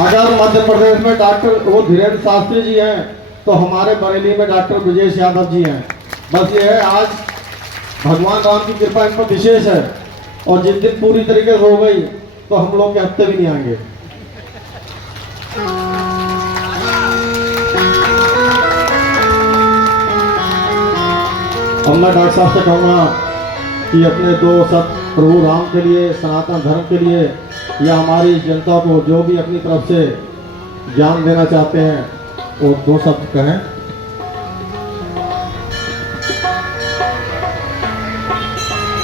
अगर मध्य प्रदेश में डॉक्टर वो धीरेन्द्र शास्त्री जी हैं तो हमारे बरेली में डॉक्टर ब्रजेश यादव जी हैं। बस ये है आज भगवान राम की कृपा इन पर विशेष है, और जिस दिन पूरी तरीके से हो गई तो हम लोग के हफ्ते भी नहीं आएंगे। अब मैं डॉक्टर साहब से कहूँगा कि अपने दो शब्द प्रभु राम के लिए, सनातन धर्म के लिए, या हमारी जनता को जो भी अपनी तरफ से ज्ञान देना चाहते हैं वो दो शब्द कहें।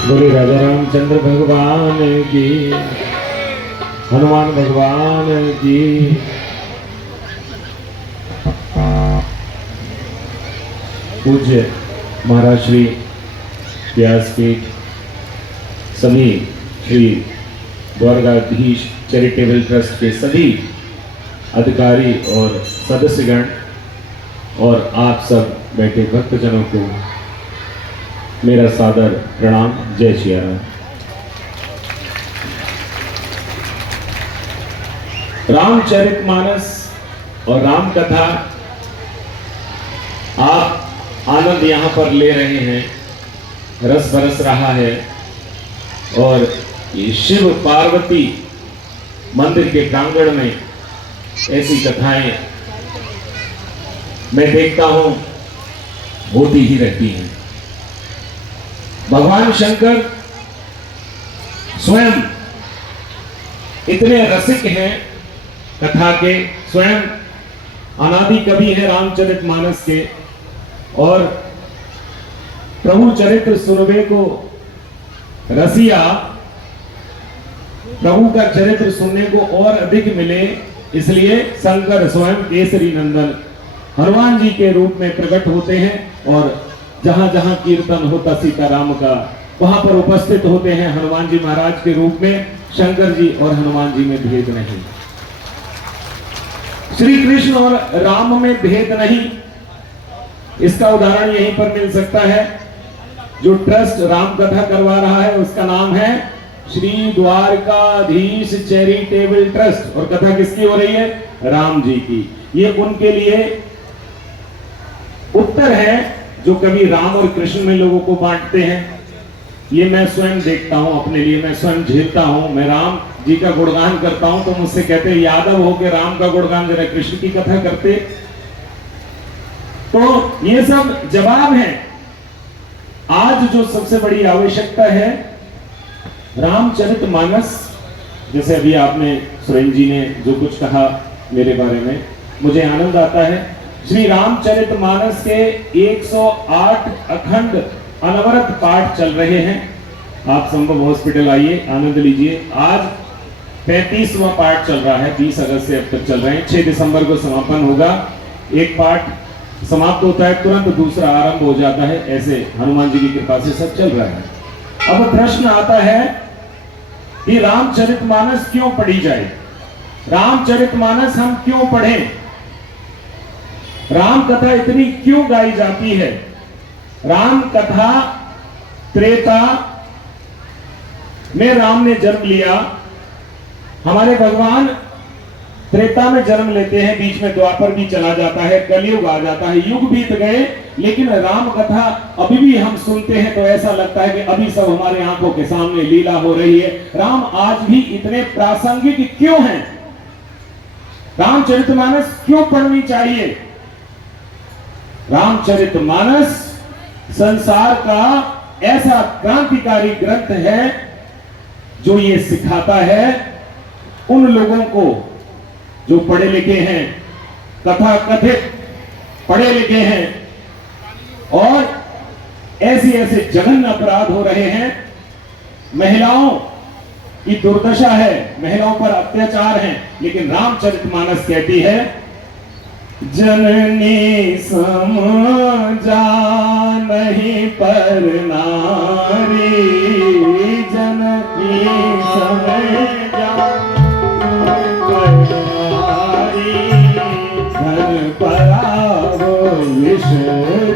बोले राजा रामचंद्र भगवान की, हनुमान भगवान की। पूज्य महाराज श्री व्यासपीठ, सभी श्री द्वारकाधीश चैरिटेबल ट्रस्ट के सभी अधिकारी और सदस्यगण और आप सब बैठे भक्तजनों को मेरा सादर प्रणाम। जय श्री राम। रामचरितमानस और राम कथा आप आनंद यहाँ पर ले रहे हैं, रस बरस रहा है। और ये शिव पार्वती मंदिर के प्रांगण में ऐसी कथाएं मैं देखता हूं होती ही रहती हैं। भगवान शंकर स्वयं इतने रसिक हैं कथा के, स्वयं अनादि कवि है रामचरितमानस के, और प्रभु चरित्र सुनवे को रसिया प्रभु का चरित्र सुनने को और अधिक मिले, इसलिए शंकर स्वयं केसरी नंदन हनुमान जी के रूप में प्रकट होते हैं। और जहां जहां कीर्तन होता सीताराम का, वहां पर उपस्थित होते हैं हनुमान जी महाराज के रूप में। शंकर जी और हनुमान जी में भेद नहीं, श्री कृष्ण और राम में भेद नहीं। इसका उदाहरण यहीं पर मिल सकता है। जो ट्रस्ट राम कथा करवा रहा है उसका नाम है श्री द्वारकाधीश चैरिटेबल ट्रस्ट, और कथा किसकी हो रही है? राम जी की। ये उनके लिए उत्तर है जो कभी राम और कृष्ण में लोगों को बांटते हैं। ये मैं स्वयं देखता हूं अपने लिए, मैं स्वयं झेलता हूं। मैं राम जी का गुणगान करता हूं तो मुझसे कहते हैं यादव हो के राम का गुणगान जरा कृष्ण की कथा करते। तो ये सब जवाब है। आज जो सबसे बड़ी आवश्यकता है रामचरितमानस, जैसे अभी आपने सुरेंद्र जी ने जो कुछ कहा मेरे बारे में, मुझे आनंद आता है। श्री रामचरितमानस के 108 अखंड अनवरत पाठ चल रहे हैं। आप संभव हॉस्पिटल आइए, आनंद लीजिए। आज 35वां पाठ चल रहा है, 20 अगस्त से अब तक चल रहे हैं। 6 दिसंबर को समापन होगा। एक पाठ समाप्त होता है, तुरंत दूसरा आरंभ हो जाता है। ऐसे हनुमान जी की कृपा से सब चल रहा है। अब प्रश्न आता है कि रामचरितमानस क्यों पढ़ी जाए? रामचरितमानस हम क्यों पढ़ें? राम कथा इतनी क्यों गाई जाती है? राम कथा त्रेता में राम ने जन्म लिया। हमारे भगवान त्रेता में जन्म लेते हैं, बीच में द्वापर भी चला जाता है, कलयुग आ जाता है, युग बीत गए, लेकिन राम कथा अभी भी हम सुनते हैं तो ऐसा लगता है कि अभी सब हमारे आंखों के सामने लीला हो रही है। राम आज भी इतने प्रासंगिक क्यों हैं? रामचरितमानस क्यों पढ़नी चाहिए? रामचरितमानस संसार का ऐसा क्रांतिकारी ग्रंथ है जो ये सिखाता है उन लोगों को जो पढ़े लिखे हैं, कथा कथित पढ़े लिखे हैं, और ऐसे ऐसे जघन्य अपराध हो रहे हैं। महिलाओं की दुर्दशा है, महिलाओं पर अत्याचार है, लेकिन रामचरितमानस कहती है जननी समझा नहीं पर नारी, जननी समझा धन परावो विष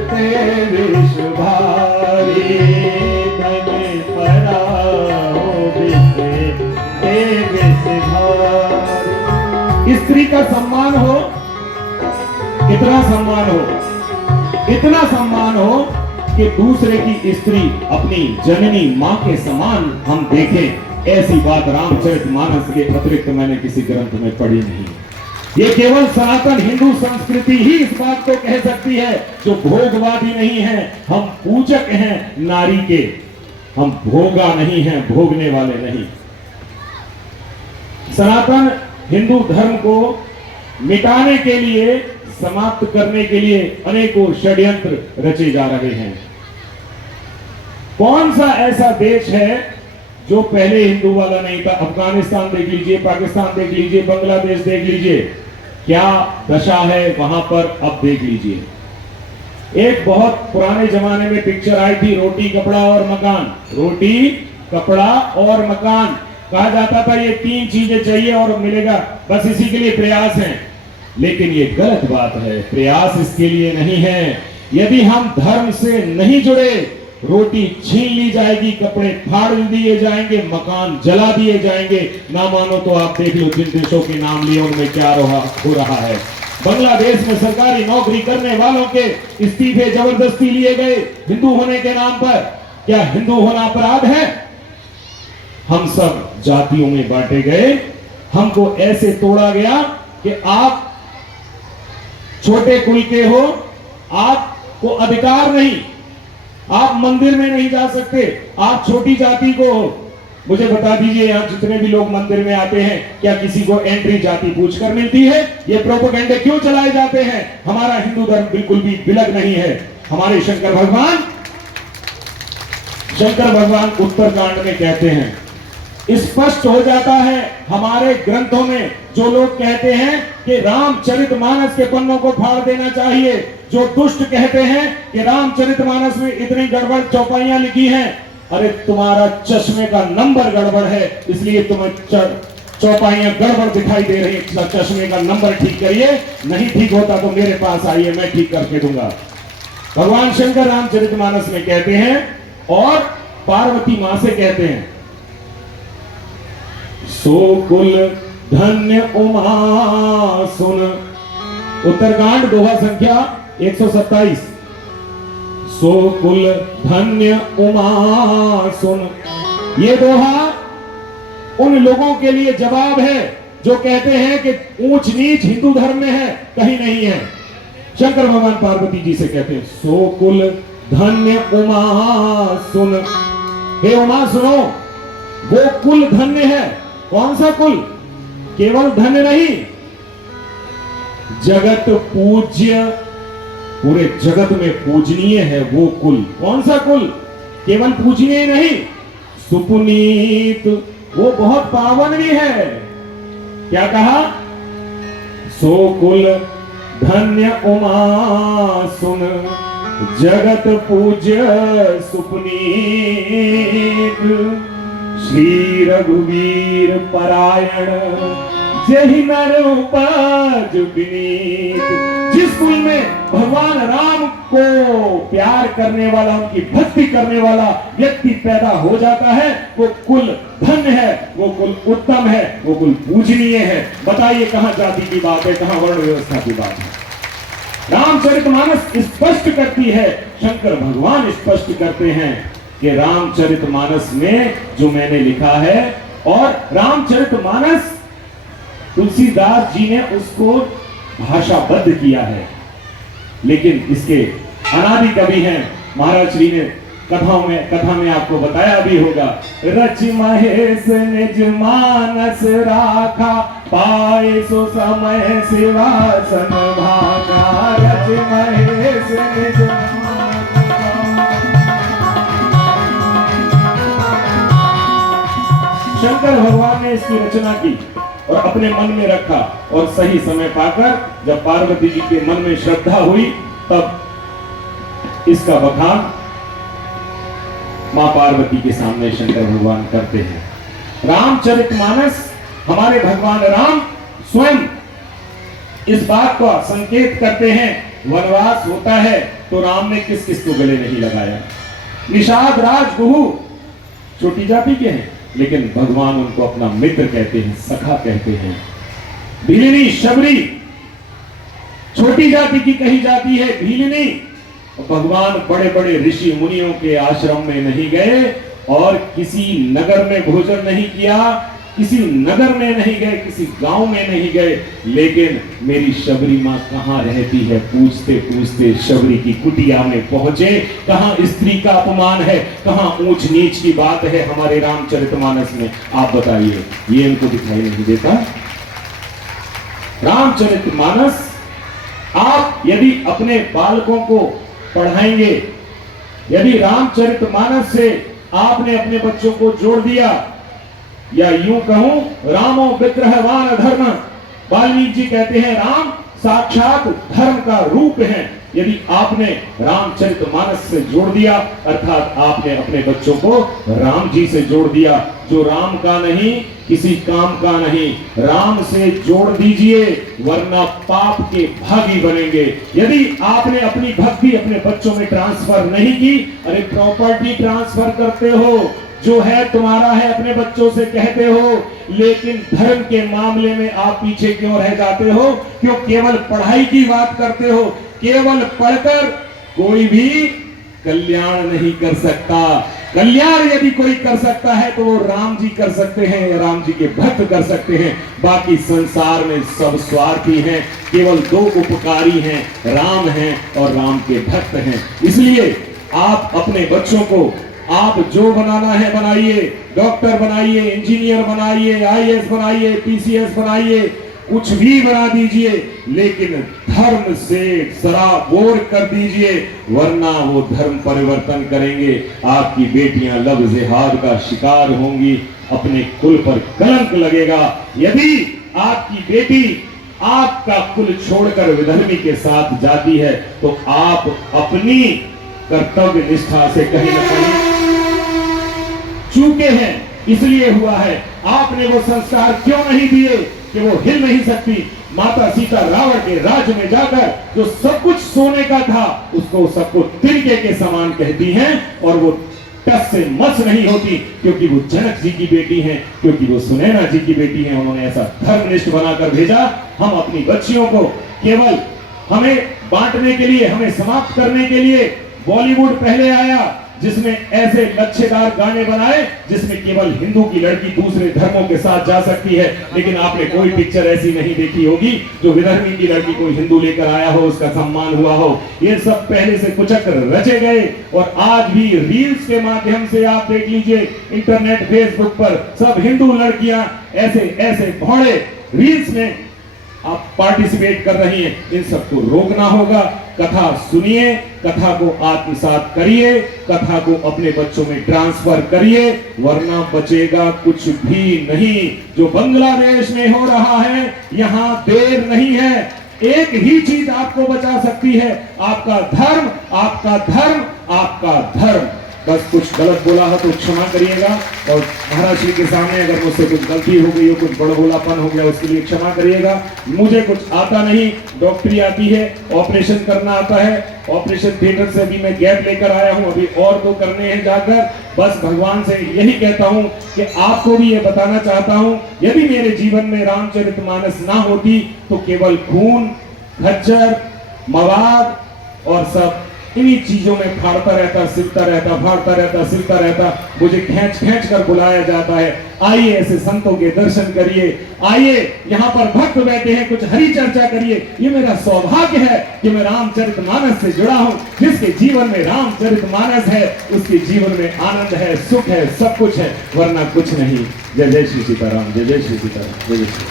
ते विष भारी, धन परावो विष ते विष भारी। स्त्री का सम्मान हो, कितना सम्मान हो, इतना सम्मान हो कि दूसरे की स्त्री अपनी जननी मां के समान हम देखें। ऐसी बात रामचरितमानस के अतिरिक्त मैंने किसी ग्रंथ में पढ़ी नहीं। ये केवल सनातन हिंदू संस्कृति ही इस बात को कह सकती है, जो भोगवादी नहीं है। हम पूजक हैं नारी के, हम भोगा नहीं हैं, भोगने वाले नहीं। सनातन हिंदू धर्म को मिटाने के लिए, समाप्त करने के लिए अनेकों षड्यंत्र रचे जा रहे हैं। कौन सा ऐसा देश है जो पहले हिंदू वाला नहीं था? अफगानिस्तान देख लीजिए, पाकिस्तान देख लीजिए, बांग्लादेश देख लीजिए, क्या दशा है वहां पर, अब देख लीजिए। एक बहुत पुराने जमाने में पिक्चर आई थी, रोटी कपड़ा और मकान। रोटी कपड़ा और मकान कहा जाता था, ये तीन चीजें चाहिए और मिलेगा, बस इसी के लिए प्रयास है। लेकिन ये गलत बात है, प्रयास इसके लिए नहीं है। यदि हम धर्म से नहीं जुड़े, रोटी छीन ली जाएगी, कपड़े फाड़ दिए जाएंगे, मकान जला दिए जाएंगे। ना मानो तो आप देख लो जिन देशों के नाम लिए उनमें क्या हो रहा है। बांग्लादेश में सरकारी नौकरी करने वालों के इस्तीफे जबरदस्ती लिए गए हिंदू होने के नाम पर। क्या हिंदू होना अपराध है? हम सब जातियों में बांटे गए, हमको ऐसे तोड़ा गया कि आप छोटे कुल के हो, आपको अधिकार नहीं, आप मंदिर में नहीं जा सकते, आप छोटी जाति को हो। मुझे बता दीजिए, यहां जितने भी लोग मंदिर में आते हैं, क्या किसी को एंट्री जाति पूछकर मिलती है? ये प्रोपेगेंडे क्यों चलाए जाते हैं? हमारा हिंदू धर्म बिल्कुल भी विलग नहीं है। हमारे शंकर भगवान उत्तरकांड में कहते हैं, स्पष्ट हो जाता है हमारे ग्रंथों में, जो लोग कहते हैं कि रामचरितमानस के पन्नों को फाड़ देना चाहिए, जो दुष्ट कहते हैं कि रामचरितमानस में इतनी गड़बड़ चौपाइयां लिखी हैं। अरे तुम्हारा चश्मे का नंबर गड़बड़ है, इसलिए तुम्हें चौपाइयां गड़बड़ दिखाई दे रही है। चश्मे का नंबर ठीक करिए, नहीं ठीक होता तो मेरे पास आइए, मैं ठीक करके दूंगा। भगवान शंकर रामचरितमानस में कहते हैं और पार्वती मां से कहते हैं, सो कुल धन्य उमा सुन। उत्तरकांड दोहा संख्या 127। सो कुल धन्य उमा सुन। ये दोहा उन लोगों के लिए जवाब है जो कहते हैं कि ऊंच नीच हिंदू धर्म में है, कहीं नहीं है। शंकर भगवान पार्वती जी से कहते हैं, सो कुल धन्य उमा सुन। हे उमा सुनो, वो कुल धन्य है। कौन सा कुल? केवल धन्य नहीं, जगत पूज्य, पूरे जगत में पूजनीय है वो कुल। कौन सा कुल? केवल पूजनीय नहीं, सुपुनीत, वो बहुत पावन भी है। क्या कहा? सो कुल धन्य उमा सुन, जगत पूज्य सुपुनीत। श्री रघुवीर परायण जहि नर उपज विनीत। जिस कुल में भगवान राम को प्यार करने वाला, उनकी भक्ति करने वाला व्यक्ति पैदा हो जाता है, वो कुल धन्य है, वो कुल उत्तम है, वो कुल पूजनीय है। बताइए कहां जाति की बात है, कहां वर्ण व्यवस्था की बात है? रामचरितमानस स्पष्ट करती है, शंकर भगवान स्पष्ट करते हैं कि रामचरितमानस में जो मैंने लिखा है, और रामचरितमानस तुलसीदास जी ने उसको भाषाबद्ध किया है, लेकिन इसके अनादि कवि हैं महाराज श्री ने कथा में आपको बताया भी होगा। रच महेश निज मानस राखा, पाए सो समय सिंहासन भागा। रच महेश निज शंकर भगवान ने इसकी रचना की और अपने मन में रखा, और सही समय पाकर जब पार्वती जी के मन में श्रद्धा हुई, तब इसका बखान मां पार्वती के सामने शंकर भगवान करते हैं। रामचरितमानस हमारे भगवान राम स्वयं इस बात का संकेत करते हैं, वनवास होता है तो राम ने किस किस को गले नहीं लगाया। निषाद राज गुहू छोटी जाति के हैं, लेकिन भगवान उनको अपना मित्र कहते हैं, सखा कहते हैं। भीलिनी शबरी छोटी जाति की कही जाती है भीलिनी। भगवान बड़े बड़े ऋषि मुनियों के आश्रम में नहीं गए और किसी नगर में भोजन नहीं किया, किसी नगर में नहीं गए, किसी गांव में नहीं गए, लेकिन मेरी शबरी मां कहां रहती है पूछते पूछते शबरी की कुटिया में पहुंचे। कहां स्त्री का अपमान है, कहां ऊंच नीच की बात है हमारे रामचरितमानस में, आप बताइए। ये इनको दिखाई नहीं देता। रामचरितमानस आप यदि अपने बालकों को पढ़ाएंगे, यदि रामचरितमानस से आपने अपने बच्चों को जोड़ दिया, या यूं कहूं रामो विग्रहवान धर्म, वाल्मीकि जी कहते हैं राम साक्षात धर्म का रूप है। यदि आपने रामचरितमानस से जोड़ दिया, अर्थात आपने अपने बच्चों को राम जी से जोड़ दिया, जो राम का नहीं किसी काम का नहीं, राम से जोड़ दीजिए वरना पाप के भागी बनेंगे। यदि आपने अपनी भक्ति अपने बच्चों में ट्रांसफर नहीं की, अरे प्रॉपर्टी ट्रांसफर करते हो, जो है तुम्हारा है अपने बच्चों से कहते हो, लेकिन धर्म के मामले में आप पीछे क्यों रह जाते हो? क्यों केवल पढ़ाई की बात करते हो? केवल पढ़कर कोई भी कल्याण नहीं कर सकता। कल्याण यदि कोई कर सकता है तो वो राम जी कर सकते हैं या राम जी के भक्त कर सकते हैं। बाकी संसार में सब स्वार्थी हैं, केवल दो उपकारी हैं, राम हैं और राम के भक्त हैं। इसलिए आप अपने बच्चों को आप जो बनाना है बनाइए, डॉक्टर बनाइए, इंजीनियर बनाइए, आईएएस बनाइए, पीसीएस बनाइए, कुछ भी बना दीजिए, लेकिन धर्म से सराबोर कर दीजिए, वरना वो धर्म परिवर्तन करेंगे। आपकी बेटियां लव जिहाद का शिकार होंगी, अपने कुल पर कलंक लगेगा। यदि आपकी बेटी आपका कुल छोड़कर विधर्मी के साथ जाती है तो आप अपनी कर्तव्य निष्ठा से कहीं न कहीं चूके हैं, इसलिए हुआ है। आपने वो संस्कार क्यों नहीं दिए कि वो हिल नहीं सकती? माता सीता रावण के राज्य में जाकर जो सब कुछ सोने का था उसको सबको तिनके के समान कहती हैं और वो टस से मस नहीं होती, क्योंकि वो जनक जी की बेटी हैं, क्योंकि वो सुनैना जी की बेटी हैं। उन्होंने ऐसा धर्मनिष्ठ बनाकर भेजा। हम अपनी बच्चियों को केवल हमें बांटने के लिए, हमें समाप्त करने के लिए बॉलीवुड पहले आया, जिसमें ऐसे लच्छेदार गाने बनाए जिसमें केवल हिंदू की लड़की दूसरे धर्मों के साथ जा सकती है, लेकिन आपने कोई पिक्चर ऐसी नहीं देखी होगी जो विधर्मी की लड़की कोई हिंदू लेकर आया हो, उसका सम्मान हुआ हो। ये सब पहले से कुचक्र रचे गए और आज भी रील्स के माध्यम से आप देख लीजिए, इंटरनेट फेसबुक पर सब हिंदू लड़कियां ऐसे ऐसे भोड़े रील्स में आप पार्टिसिपेट कर रही हैं। इन सबको रोकना होगा। कथा सुनिए, कथा को आत्मसात करिए, कथा को अपने बच्चों में ट्रांसफर करिए, वरना बचेगा कुछ भी नहीं। जो बांग्लादेश में हो रहा है, यहाँ देर नहीं है। एक ही चीज आपको बचा सकती है, आपका धर्म, आपका धर्म, आपका धर्म। बस कुछ गलत बोला हो तो क्षमा करिएगा, और महाराज श्री के सामने अगर मुझसे कुछ गलती हो गई हो, कुछ बड़बोलापन हो गया, उसके लिए क्षमा करिएगा। मुझे कुछ आता नहीं, डॉक्टरी आती है, ऑपरेशन करना आता है, ऑपरेशन थिएटर से अभी मैं गैप लेकर आया हूं, अभी और तो करने हैं जाकर। बस भगवान से यही कहता हूं कि आपको भी ये बताना चाहता हूं, यदि मेरे जीवन में रामचरितमानस ना होती तो केवल खून, खच्चर, मवाद और सब इन्हीं चीजों में फाड़ता रहता, सिलता रहता, फाड़ता रहता, सिलता रहता। मुझे खींच खींच कर बुलाया जाता है, आइए ऐसे संतों के दर्शन करिए, आइए यहाँ पर भक्त बैठे हैं, कुछ हरि चर्चा करिए। ये मेरा सौभाग्य है कि मैं रामचरितमानस से जुड़ा हूँ। जिसके जीवन में रामचरितमानस है उसके जीवन में आनंद है, सुख है, सब कुछ है, वरना कुछ नहीं। जय जय श्री सीताराम, जय जय श्री सीताराम, जय जय श्री।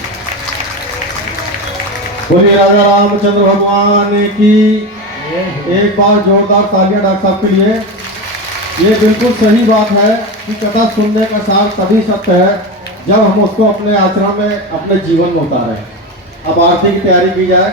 बोलिए राजा रामचंद्र भगवान की। एक बार जोरदार तालियां डॉक्टर साहब के लिए। ये बिल्कुल सही बात है कि कथा सुनने का सार तभी सत्य है जब हम उसको अपने आचरण में, अपने जीवन में उतारें। अब आरती की तैयारी की जाए।